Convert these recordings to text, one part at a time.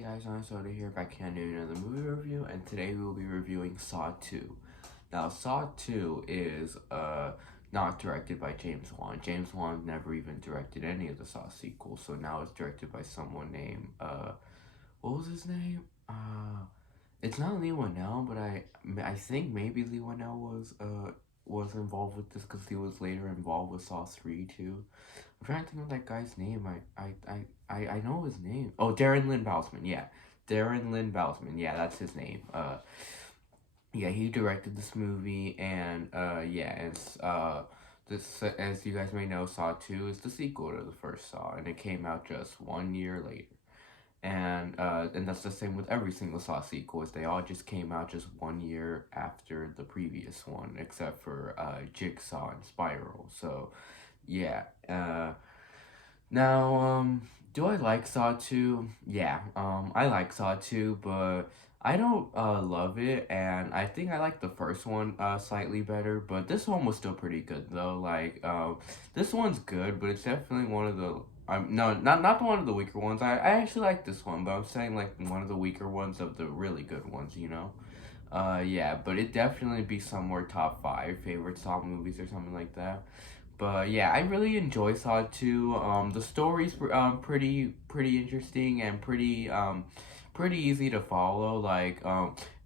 guys, I'm Soda here back here to do another movie review, and today we will be reviewing Saw 2. Now, Saw 2 is not directed by James Wan. James Wan never even directed any of the Saw sequels, so now it's directed by someone named what was his name? It's not Lee Winnell, but I think maybe Lee Winnell was involved with this because he was later involved with Saw 3 too. I'm trying to think of that guy's name. I know his name. Oh, Darren Lynn Bousman. Yeah, Darren Lynn Bousman. Yeah, that's his name. Yeah, he directed this movie, and yeah, it's this, as you guys may know, Saw 2 is the sequel to the first Saw, and it came out just 1 year later. And that's the same with every single Saw sequel. Is they all just came out just 1 year after the previous one, except for Jigsaw and Spiral. So, yeah. Now, do I like Saw 2? Yeah, I like Saw 2, but I don't love it, and I think I like the first one slightly better, but this one was still pretty good though. Like, this one's good, but it's definitely one of the no, not the one of the weaker ones. I actually like this one, but I'm saying like one of the weaker ones of the really good ones, you know? Yeah, but it definitely be somewhere top 5 favorite Saw movies or something like that. But yeah, I really enjoy Saw 2. The story's pretty interesting and pretty easy to follow. Like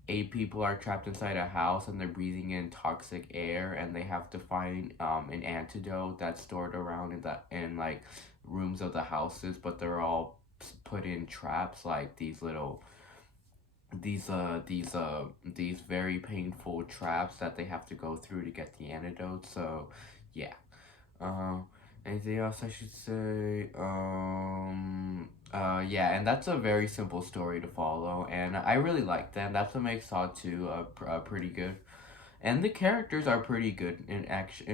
8 people are trapped inside a house and they're breathing in toxic air, and they have to find an antidote that's stored around in like rooms of the houses, but they're all put in traps, like these very painful traps that they have to go through to get the antidote. So yeah. Um, Anything else I should say? Yeah, and that's a very simple story to follow, and I really like that. That's what makes Saw 2 pretty good. And the characters are pretty good in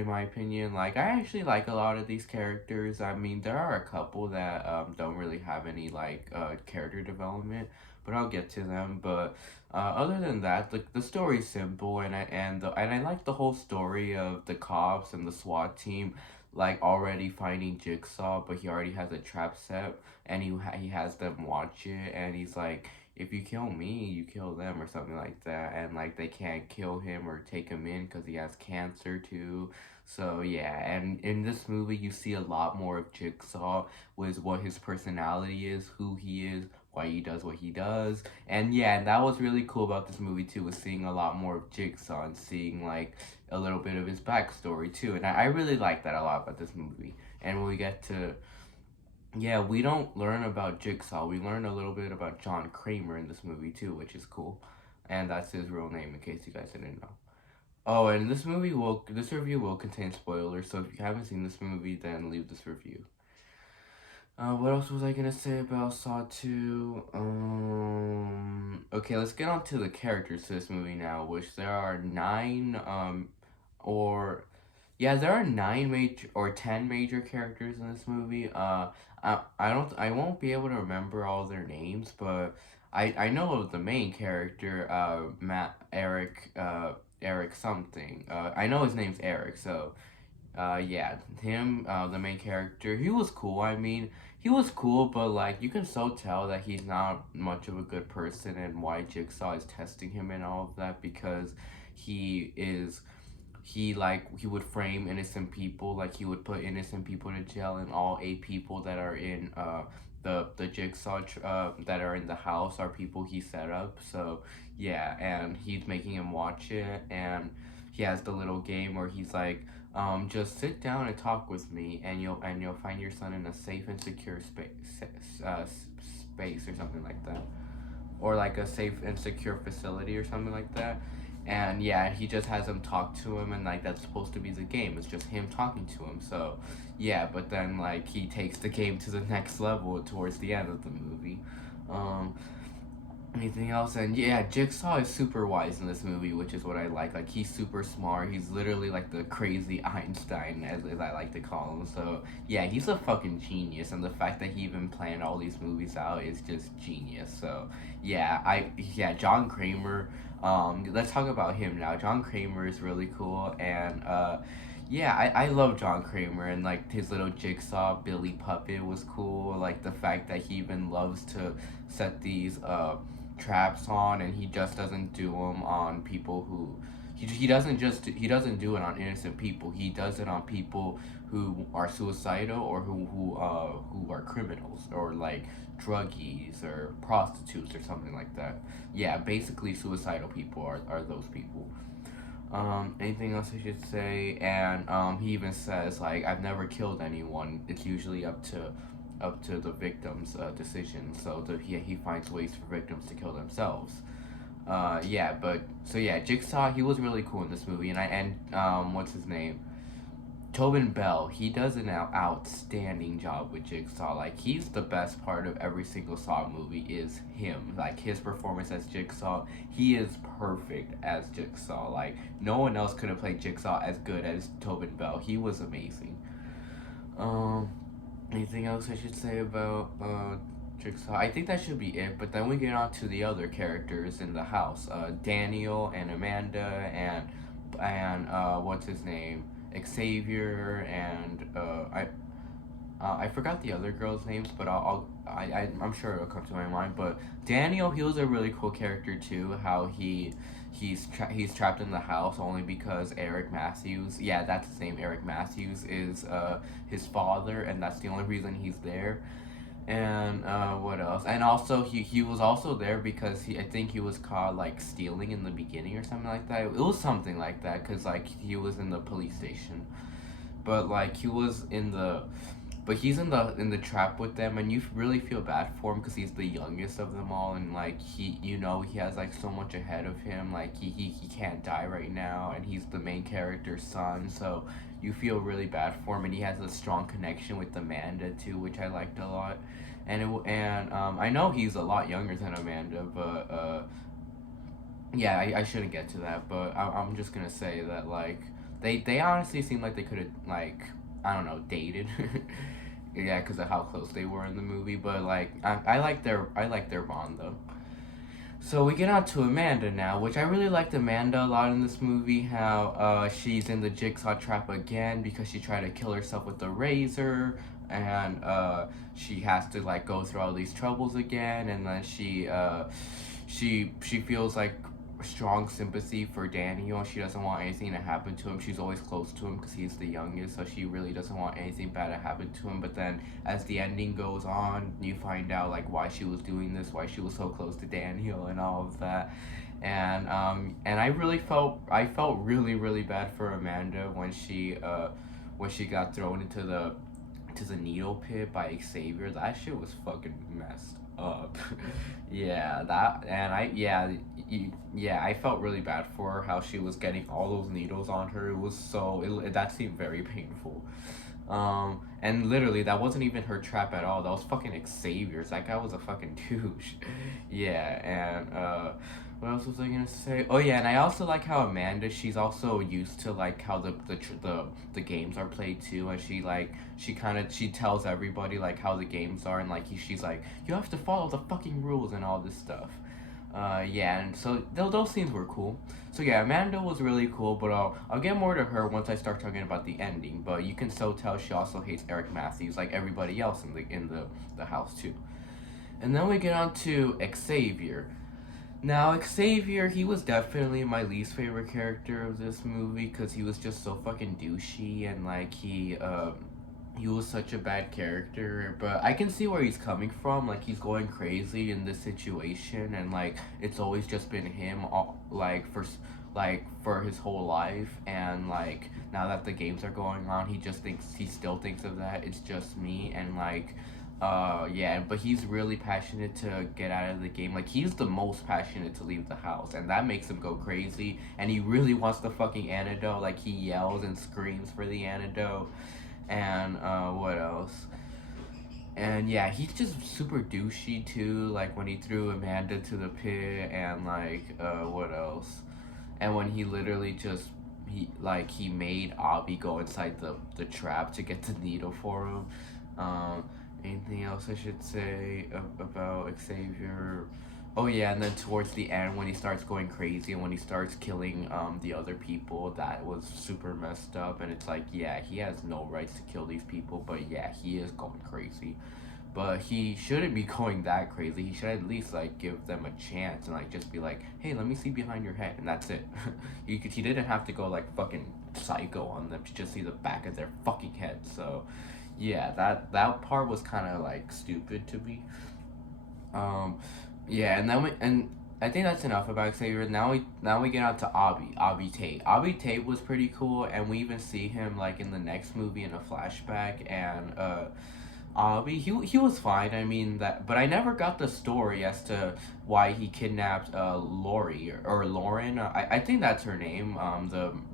my opinion. Like, I actually like a lot of these characters. I mean, there are a couple that don't really have any like character development, but I'll get to them. But other than that, the story's simple, and I like the whole story of the cops and the SWAT team like already finding Jigsaw, but he already has a trap set, and he has them watch it, and he's like, if you kill me, you kill them, or something like that. And like they can't kill him or take him in because he has cancer too. So yeah, and in this movie you see a lot more of Jigsaw with what his personality is, who he is, why he does what he does. And yeah, and that was really cool about this movie too, was seeing a lot more of Jigsaw and seeing like a little bit of his backstory too. And I really like that a lot about this movie. And when we get to, yeah, we don't learn about Jigsaw. We learn a little bit about John Kramer in this movie too, which is cool. And that's his real name, in case you guys didn't know. Oh, and this review will contain spoilers, so if you haven't seen this movie, then leave this review. What else was I gonna say about Saw 2? Okay, let's get on to the characters to this movie now, which there are 9, or yeah, there are 10 major characters in this movie. I won't be able to remember all their names, but I know of the main character, Eric something. I know his name's Eric, so yeah, him, the main character, he was cool. I mean, he was cool, but like you can so tell that he's not much of a good person, and why Jigsaw is testing him and all of that, because he is he would frame innocent people, like he would put innocent people to jail, and all 8 people that are in the Jigsaw that are in the house are people he set up. So yeah, and he's making him watch it, and he has the little game where he's like, just sit down and talk with me, and you'll find your son in a safe and secure space or something like that, or like a safe and secure facility or something like that. And yeah, he just has him talk to him, and like that's supposed to be the game. It's just him talking to him. So yeah, but then like he takes the game to the next level towards the end of the movie. Um, Anything else? And yeah, Jigsaw is super wise in this movie, which is what I like. Like, he's super smart. He's literally like the crazy Einstein, as I like to call him. So yeah, he's a fucking genius, and the fact that he even planned all these movies out is just genius. So yeah, John Kramer. Let's talk about him now. John Kramer is really cool, and Yeah, I love John Kramer, and like his little jigsaw Billy puppet was cool. Like the fact that he even loves to set these traps on, and he just doesn't do them on people who he doesn't do it on innocent people. He does it on people who are suicidal, or who are criminals, or like druggies or prostitutes or something like that. Yeah, basically suicidal people are those people. Anything else I should say? And he even says like, I've never killed anyone. It's usually up to the victim's decision. So he finds ways for victims to kill themselves. Yeah, but so yeah, Jigsaw, he was really cool in this movie, and what's his name? Tobin Bell, he does an outstanding job with Jigsaw. Like, he's the best part of every single Saw movie is him. Like, his performance as Jigsaw, he is perfect as Jigsaw. Like, no one else could have played Jigsaw as good as Tobin Bell. He was amazing. Um, Anything else I should say about Jigsaw? I think that should be it. But then we get on to the other characters in the house. Daniel and Amanda and what's his name? Xavier and I forgot the other girls' names, but I'm sure it'll come to my mind. But Daniel, he was a really cool character too. How he's trapped in the house only because Eric Matthews, yeah, that's his name. Eric Matthews is his father, and that's the only reason he's there. And what else? And also he was also there because I think he was caught like stealing in the beginning or something like that. It was something like that because like he was in the police station, but like he's in the trap with them, and you really feel bad for him because he's the youngest of them all, and like he has like so much ahead of him. Like he can't die right now, and he's the main character's son, so you feel really bad for him, and he has a strong connection with Amanda too, which I liked a lot. And I know he's a lot younger than Amanda, but yeah, I shouldn't get to that, but I'm just gonna say that like they honestly seem like they could have like, I don't know, dated. Yeah, because of how close they were in the movie, but like I like their bond though. So we get on to Amanda now, which I really liked Amanda a lot in this movie. How she's in the jigsaw trap again because she tried to kill herself with the razor, and she has to like go through all these troubles again, and then she feels like strong sympathy for Daniel. She doesn't want anything to happen to him. She's always close to him because he's the youngest, so she really doesn't want anything bad to happen to him. But then, as the ending goes on, you find out like why she was doing this, why she was so close to Daniel, and all of that. And I felt really bad for Amanda when she got thrown into the needle pit by Xavier. That shit was fucking messed up. Yeah, that and I yeah yeah, I felt really bad for her how she was getting all those needles on her. It was that seemed very painful. And literally that wasn't even her trap at all. That was fucking Xavier's. That guy was a fucking douche. Yeah, and what else was I gonna say? Oh yeah, and I also like how Amanda, she's also used to like how the games are played too, and she tells everybody like how the games are, and like she's like, you have to follow the fucking rules and all this stuff. Yeah, and so those scenes were cool. So yeah, Amanda was really cool, but I'll get more to her once I start talking about the ending. But you can so tell she also hates Eric Matthews like everybody else in the house too. And then we get on to Xavier. Now, Xavier, he was definitely my least favorite character of this movie because he was just so fucking douchey, and like he was such a bad character. But I can see where he's coming from. Like, he's going crazy in this situation, and like it's always just been him all like for his whole life, and like now that the games are going on, he still thinks of that. It's just me, and like yeah, but he's really passionate to get out of the game. Like, he's the most passionate to leave the house, and that makes him go crazy. And he really wants the fucking antidote. Like, he yells and screams for the antidote. And what else? And yeah, he's just super douchey too. Like when he threw Amanda to the pit, and like what else? And when he literally just he made Avi go inside the trap to get the needle for him. Um, Anything else I should say about Xavier? Oh yeah, and then towards the end when he starts going crazy and when he starts killing the other people, that was super messed up. And it's like, yeah, he has no rights to kill these people, but yeah, he is going crazy. But he shouldn't be going that crazy. He should at least like give them a chance and like just be like, hey, let me see behind your head, and that's it. He didn't have to go like fucking psycho on them to just see the back of their fucking head. So yeah, that part was kind of like stupid to me. Um, yeah, and I think that's enough about Xavier. Now we get on to Avi Tay. Avi Tay was pretty cool, and we even see him like in the next movie in a flashback. And Avi, he was fine. I mean that, but I never got the story as to why he kidnapped Lori or Lauren. I think that's her name.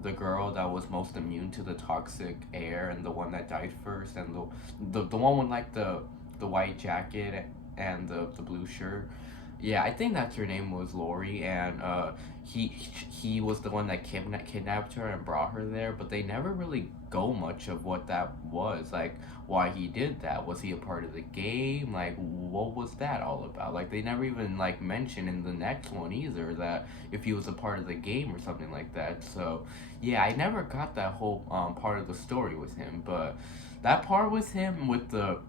The girl that was most immune to the toxic air and the one that died first, and the one with like the white jacket and the blue shirt. Yeah, I think that's her name was Lori, and he he was the one that kidnapped her and brought her there. But they never really go much of what that was, like why he did that. Was he a part of the game? Like what was that all about? Like they never even like mention in the next one either that if he was a part of the game or something like that. So yeah, I never got that whole part of the story with him, but that part with him with the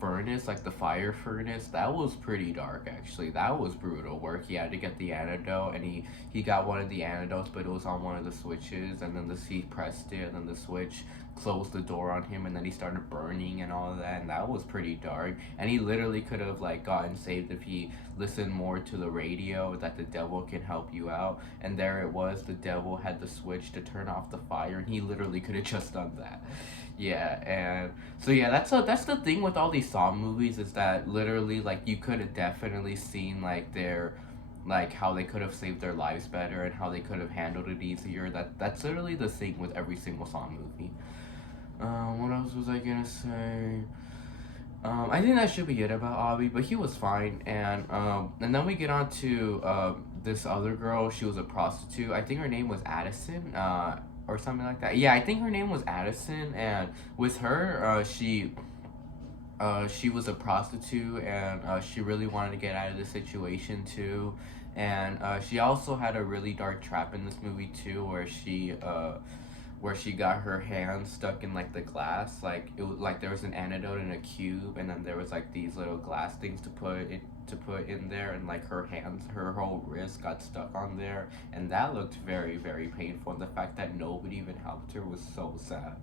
furnace, like the fire furnace, that was pretty dark actually. That was brutal. Where he had to get the antidote, and he got one of the antidotes, but it was on one of the switches, and then he pressed it, and then the switch closed the door on him, and then he started burning and all of that, and that was pretty dark. And he literally could have like gotten saved if he listened more to the radio that the devil can help you out. And there it was, the devil had the switch to turn off the fire, and he literally could have just done that. Yeah, and so yeah, that's the thing with all these Saw movies, is that literally like you could have definitely seen like their like how they could have saved their lives better and how they could have handled it easier. That's literally the thing with every single Saw movie. What else was I gonna say? I think that should be it about Avi, but he was fine. And then we get on to this other girl. She was a prostitute. I think her name was Addison, or something like that. Yeah, I think her name was Addison. And with her, she was a prostitute, and she really wanted to get out of the situation too. And she also had a really dark trap in this movie too, where she got her hands stuck in like the glass. Like it was like there was an antidote in a cube, and then there was like these little glass things to put in there, and like her hands, her whole wrist got stuck on there, and that looked very very painful. And the fact that nobody even helped her was so sad.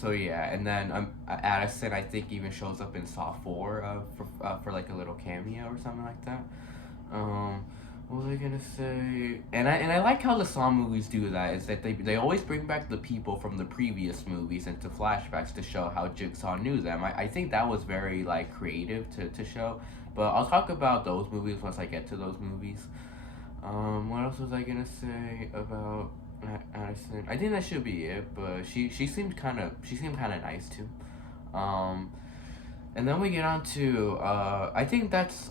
So yeah, and then Addison I think even shows up in Saw 4 for like a little cameo or something like that. Um, what was I gonna say? And I like how the Saw movies do that. Is that they always bring back the people from the previous movies into flashbacks to show how Jigsaw knew them. I think that was very like creative to show. But I'll talk about those movies once I get to those movies. What else was I gonna say about Addison? I think that should be it. But she seemed kind of nice too. Um, and then we get on to I think that's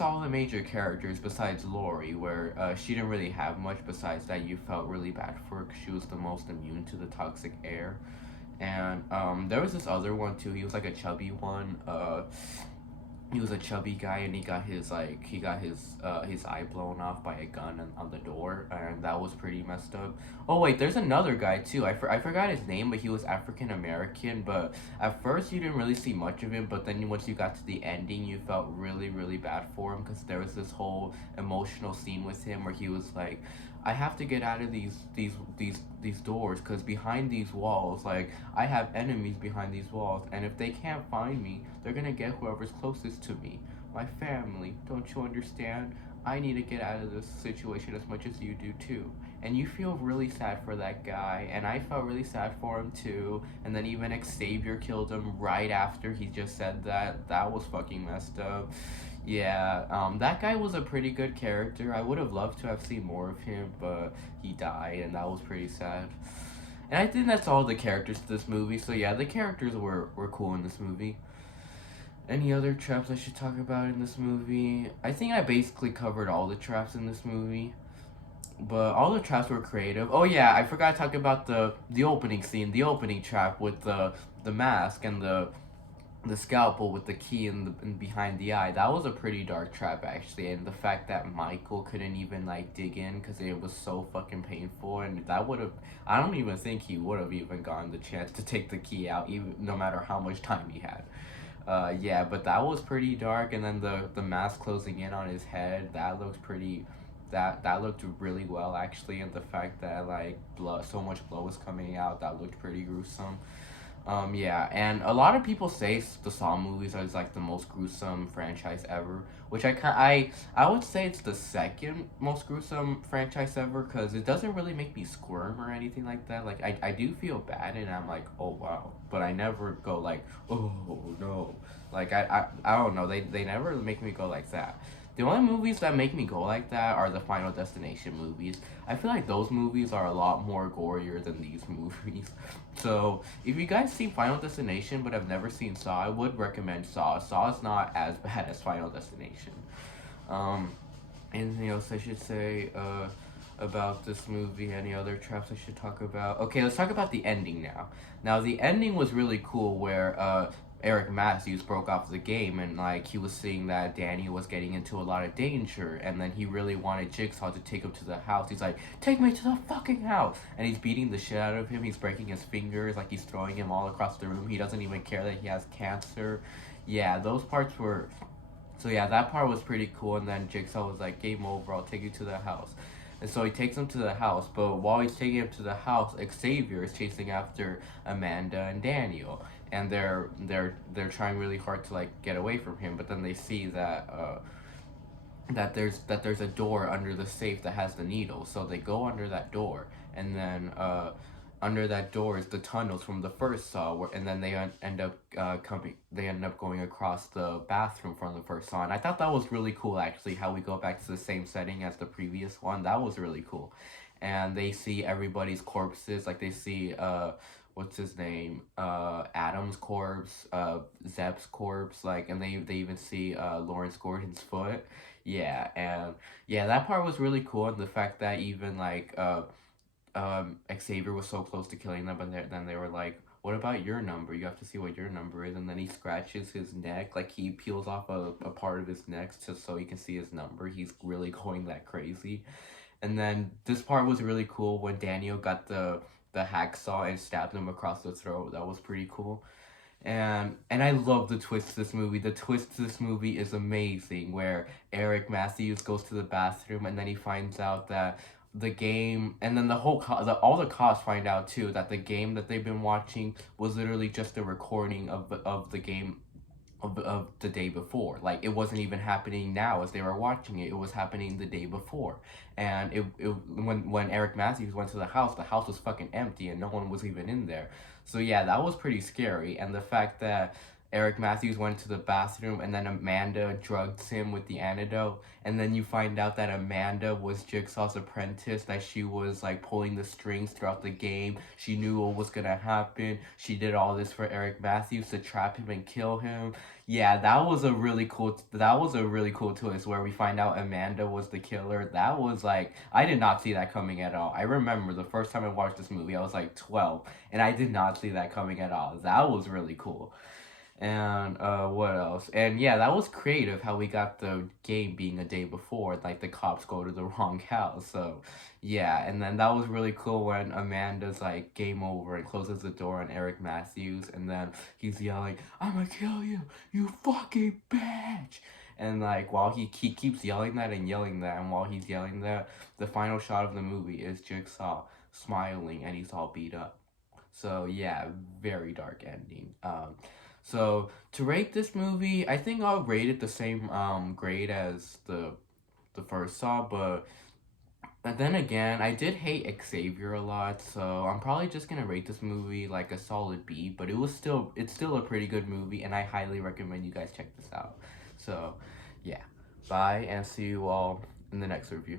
all the major characters besides Lori, where she didn't really have much besides that you felt really bad for her 'cause she was the most immune to the toxic air. And there was this other one too. He was like a chubby one. He was a chubby guy, and he got his eye blown off by a gun on the door, and that was pretty messed up. Oh wait, there's another guy too. I forgot his name, but he was African American. But at first you didn't really see much of him, but then once you got to the ending, you felt really really bad for him because there was this whole emotional scene with him where he was like, I have to get out of these doors because behind these walls, like I have enemies behind these walls, and if they can't find me, they're gonna get whoever's closest to me, my family. Don't you understand? I need to get out of this situation as much as you do too. And you feel really sad for that guy, and I felt really sad for him too. And then even Xavier killed him right after he just said that. That was fucking messed up. Yeah, that guy was a pretty good character. I would have loved to have seen more of him, but he died, and that was pretty sad. And I think that's all the characters to this movie. So yeah, the characters were cool in this movie. Any other traps I should talk about in this movie? I think I basically covered all the traps in this movie. But all the traps were creative. Oh yeah, I forgot to talk about the opening scene, the opening trap with the mask the scalpel with the key in behind the eye. That was a pretty dark trap actually, and the fact that Michael couldn't even like dig in because it was so fucking painful, and that would have, I don't even think he would have even gotten the chance to take the key out, even no matter how much time he had. Yeah, but that was pretty dark, and then the mask closing in on his head, that looked pretty. That looked really well actually, and the fact that like blood, so much blood was coming out, that looked pretty gruesome. Yeah, and a lot of people say the Saw movies are like the most gruesome franchise ever, which I would say it's the second most gruesome franchise ever because it doesn't really make me squirm or anything like that. Like I do feel bad and I'm like, oh wow, but I never go like, oh no, like I don't know, they never make me go like that. The only movies that make me go like that are the Final Destination movies. I feel like those movies are a lot more gorier than these movies. So if you guys see Final Destination but have never seen Saw, I would recommend Saw. Saw is not as bad as Final Destination. Um, Anything else I should say about this movie? Any other traps I should talk about? Okay, let's talk about the ending now. Now the ending was really cool where Eric Matthews broke off the game and like he was seeing that Danny was getting into a lot of danger and then he really wanted Jigsaw to take him to the house. He's like, take me to the fucking house, and he's beating the shit out of him. He's breaking his fingers, like he's throwing him all across the room. He doesn't even care that he has cancer. Yeah, those parts were, so yeah, that part was pretty cool. And then Jigsaw was like, "Game over. I'll take you to the house." And so he takes him to the house. But while he's taking him to the house, Xavier is chasing after Amanda and Daniel, and they're trying really hard to like get away from him. But then they see that there's a door under the safe that has the needle. So they go under that door, and then under that door is the tunnels from the first Saw, and then they end up coming. They end up going across the bathroom from the first Saw, and I thought that was really cool. Actually, how we go back to the same setting as the previous one, that was really cool. And they see everybody's corpses, like they see what's his name, Adam's corpse, Zeb's corpse, like, and they even see Lawrence Gordon's foot. Yeah, and yeah, that part was really cool, and the fact that even like Xavier was so close to killing them, but then they were like, "What about your number? You have to see what your number is." And then he scratches his neck, like he peels off a part of his neck just so he can see his number. He's really going that crazy. And then this part was really cool when Daniel got the hacksaw and stabbed him across the throat. That was pretty cool. And I love the twist to this movie. The twist to this movie is amazing, where Eric Matthews goes to the bathroom and then he finds out that the game, and then all the cops find out too that the game that they've been watching was literally just a recording of the game of the day before. Like it wasn't even happening now as they were watching it. It was happening the day before. And when Eric Matthews went to the house was fucking empty and no one was even in there. So yeah, that was pretty scary. And the fact that Eric Matthews went to the bathroom and then Amanda drugged him with the antidote, and then you find out that Amanda was Jigsaw's apprentice, that she was like pulling the strings throughout the game. She knew what was gonna happen. She did all this for Eric Matthews to trap him and kill him. Yeah, that was a really cool twist where we find out Amanda was the killer. That was like, I did not see that coming at all. I remember the first time I watched this movie, I was like 12, and I did not see that coming at all. That was really cool. And what else? And yeah, that was creative how we got the game being a day before, like the cops go to the wrong house. So yeah, and then that was really cool when Amanda's like game over and closes the door on Eric Matthews, and then he's yelling, "I'm gonna kill you, you fucking bitch!" And like while he keeps yelling that and yelling that, and while he's yelling that, the final shot of the movie is Jigsaw smiling and he's all beat up. So yeah, very dark ending. So to rate this movie, I think I'll rate it the same grade as the first Saw, but then again, I did hate Xavier a lot, so I'm probably just gonna rate this movie like a solid B. But it's still a pretty good movie, and I highly recommend you guys check this out. So yeah, bye, and see you all in the next review.